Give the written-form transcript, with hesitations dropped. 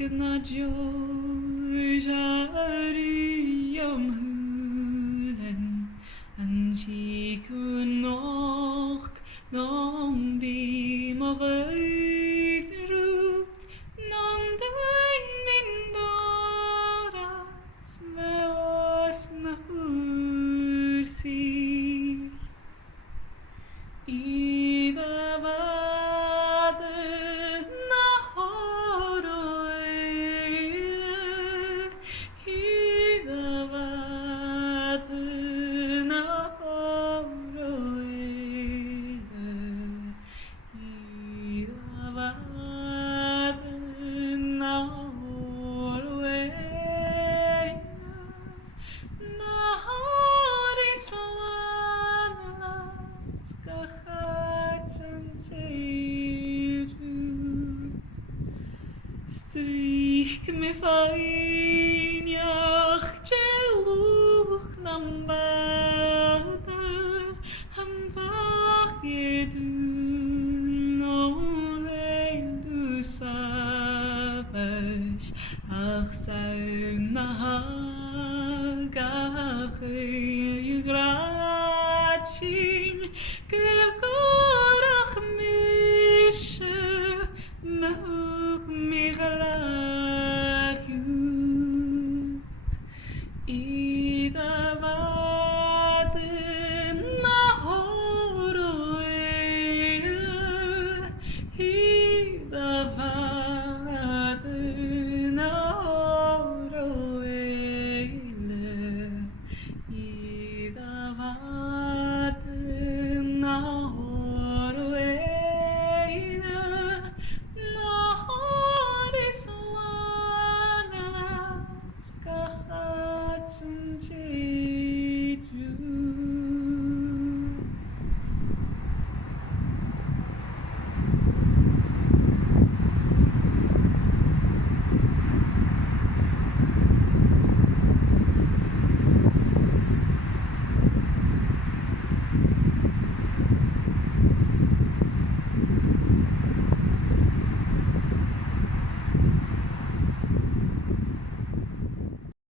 Gnadjo Jarium Hulen and she could knock non be root non den mindoras meos na ursi ida vade na horoilet ida vade na horoilet ida vade na horoilet na horisalat kachan cheru Strych me feinjach geluch nam bauta ham vach gedun o lein du sabash ach saun na hagach yugrachim